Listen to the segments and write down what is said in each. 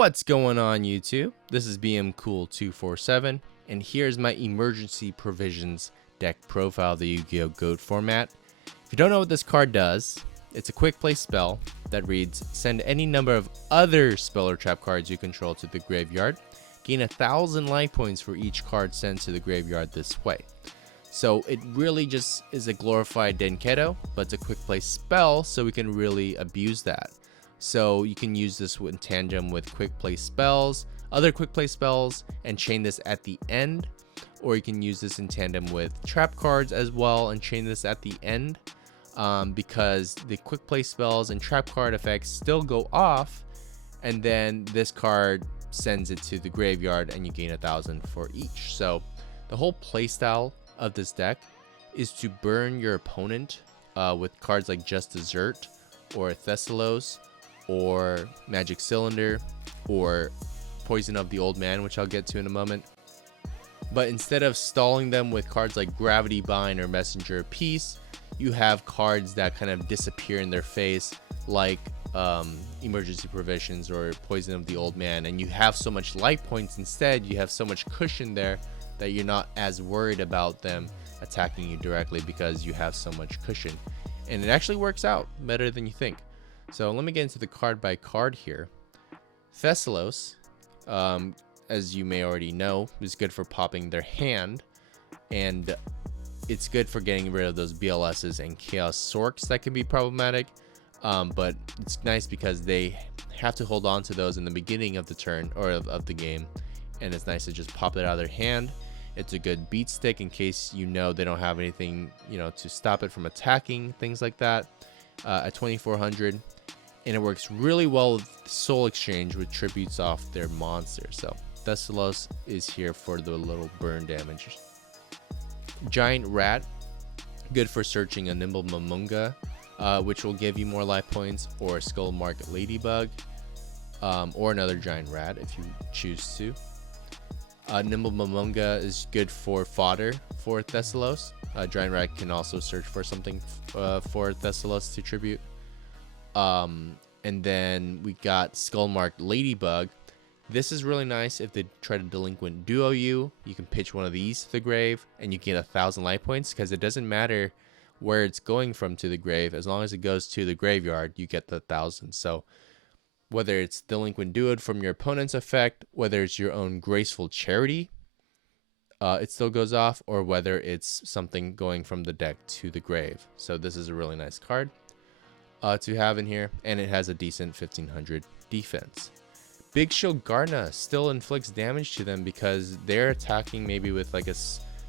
What's going on YouTube? This is BMCool247 and here's my emergency provisions deck profile, the Yu-Gi-Oh! Goat format. If you don't know what this card does, it's a quick play spell that reads, send any number of other spell or trap cards you control to the graveyard. Gain 1,000 life points for each card sent to the graveyard this way. So it really just is a glorified Denketo, but it's a quick play spell, so we can really abuse that. So you can use this in tandem with quick play spells, other quick play spells, and chain this at the end. Or you can use this in tandem with trap cards as well and chain this at the end, because the quick play spells and trap card effects still go off, and then this card sends it to the graveyard and you gain 1,000 for each. So the whole play style of this deck is to burn your opponent with cards like Just Dessert or Thessalos or Magic Cylinder or Poison of the Old Man, which I'll get to in a moment. But instead of stalling them with cards like Gravity Bind or Messenger of Peace, you have cards that kind of disappear in their face, like Emergency Provisions or Poison of the Old Man, and you have so much life points instead, you have so much cushion there that you're not as worried about them attacking you directly because you have so much cushion. And it actually works out better than you think. So let me get into the card by card here. Thessalos, as you may already know, is good for popping their hand, and it's good for getting rid of those BLSs and Chaos Sorks that can be problematic. But it's nice because they have to hold on to those in the beginning of the turn or of the game, and it's nice to just pop it out of their hand. It's a good beat stick in case you know they don't have anything, to stop it from attacking, things like that. At 2,400. And it works really well with Soul Exchange, which tributes off their monster. So Thessalos is here for the little burn damage. Giant Rat, good for searching a Nimble Mamunga, which will give you more life points, or a Skull Mark Ladybug, or another Giant Rat if you choose to. Nimble Mamunga is good for fodder for Thessalos. Giant Rat can also search for something for Thessalos to tribute. And then we got Skullmark Ladybug. This is really nice if they try to delinquent duo you. You can pitch one of these to the grave and you get 1,000 life points, because it doesn't matter where it's going from to the grave. As long as it goes to the graveyard, you get the 1,000. So whether it's delinquent duoed from your opponent's effect, whether it's your own Graceful Charity, it still goes off, or whether it's something going from the deck to the grave. So this is a really nice card to have in here, and it has a decent 1,500 defense. Big Shield Garna still inflicts damage to them because they're attacking maybe with like a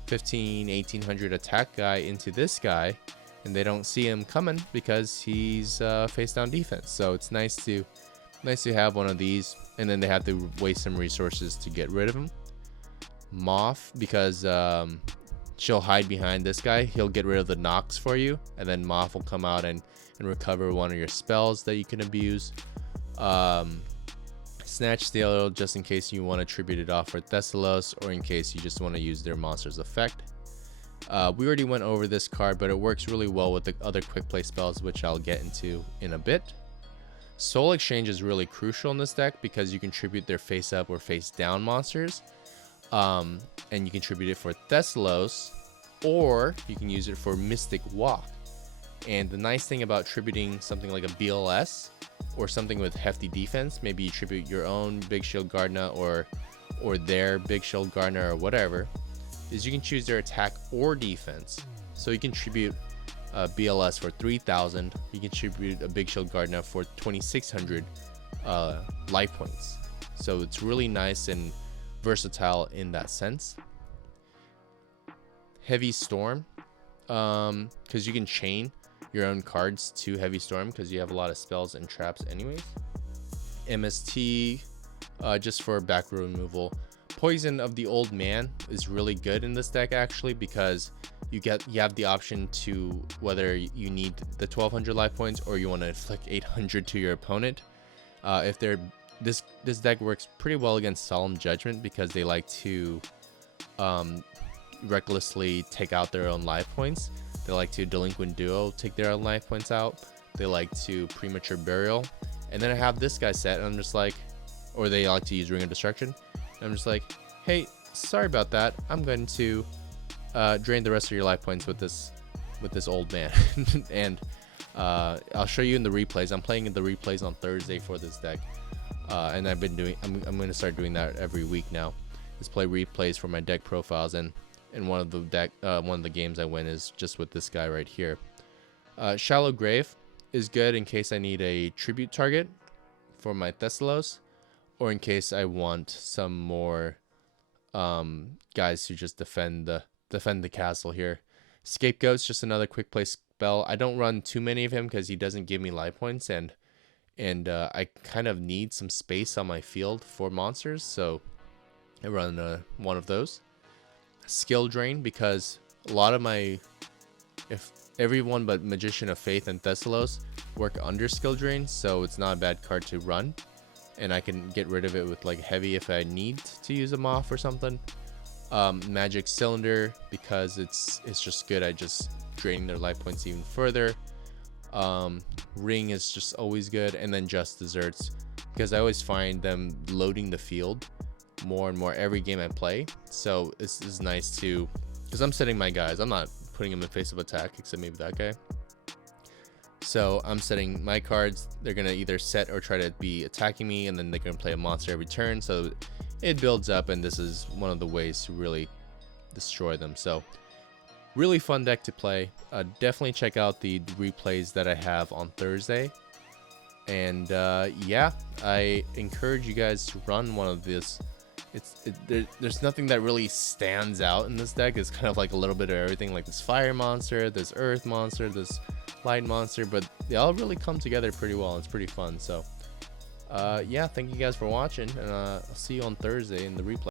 1,500-1,800 attack guy into this guy, and they don't see him coming because he's face down defense. So it's nice to have one of these, and then they have to waste some resources to get rid of him. Moth, because she'll hide behind this guy, he'll get rid of the knocks for you, and then Moth will come out and recover one of your spells that you can abuse. Snatch Steal, just in case you want to tribute it off for Thessalos, or in case you just want to use their monster's effect. We already went over this card, but it works really well with the other quick play spells, which I'll get into in a bit. Soul Exchange is really crucial in this deck because you can tribute their face up or face down monsters, and you can tribute it for Thessalos, or you can use it for Mystic Walk. And the nice thing about tributing something like a BLS or something with hefty defense, maybe you tribute your own Big Shield Gardener or their Big Shield Gardener or whatever, is you can choose their attack or defense. So you can tribute a BLS for 3,000. You can tribute a Big Shield Gardener for 2,600 life points. So it's really nice and versatile in that sense. Heavy Storm, because you can chain your own cards to Heavy Storm because you have a lot of spells and traps anyways. MST, just for back row removal. Poison of the Old Man is really good in this deck actually, because you have the option to whether you need the 1,200 life points or you want to inflict 800 to your opponent. If they're this deck works pretty well against Solemn Judgment because they like to recklessly take out their own life points. They like to Delinquent Duo, take their own life points out. They like to Premature Burial. And then I have this guy set, and I'm just like, or they like to use Ring of Destruction. And I'm just like, hey, sorry about that. I'm going to drain the rest of your life points with this old man. And I'll show you in the replays. I'm playing in the replays on Thursday for this deck, and I've been doing. I'm going to start doing that every week now. Is play replays for my deck profiles, and one of the games I win is just with this guy right here. Shallow Grave is good in case I need a tribute target for my Thessalos, or in case I want some more guys who just defend the castle here. Scapegoat's just another quick play spell. I don't run too many of him because he doesn't give me life points, and I kind of need some space on my field for monsters, so I run one of those. Skill Drain, because a lot of my, if everyone but Magician of Faith and Thessalos work under Skill Drain, so it's not a bad card to run, and I can get rid of it with like Heavy if I need to use them off or something. Magic Cylinder, because it's just good. I just drain their life points even further. Ring is just always good, and then Just Desserts, because I always find them loading the field more and more every game I play. So this is nice too, because I'm setting my guys. I'm not putting them in face of attack, except maybe that guy. So I'm setting my cards. They're gonna either set or try to be attacking me, and then they're gonna play a monster every turn. So it builds up, and this is one of the ways to really destroy them. So really fun deck to play. Definitely check out the replays that I have on Thursday. And yeah, I encourage you guys to run one of this. There's nothing that really stands out in this deck. It's kind of like a little bit of everything, like this fire monster, this earth monster, this light monster, but they all really come together pretty well. It's pretty fun. So yeah, thank you guys for watching, and I'll see you on Thursday in the replay.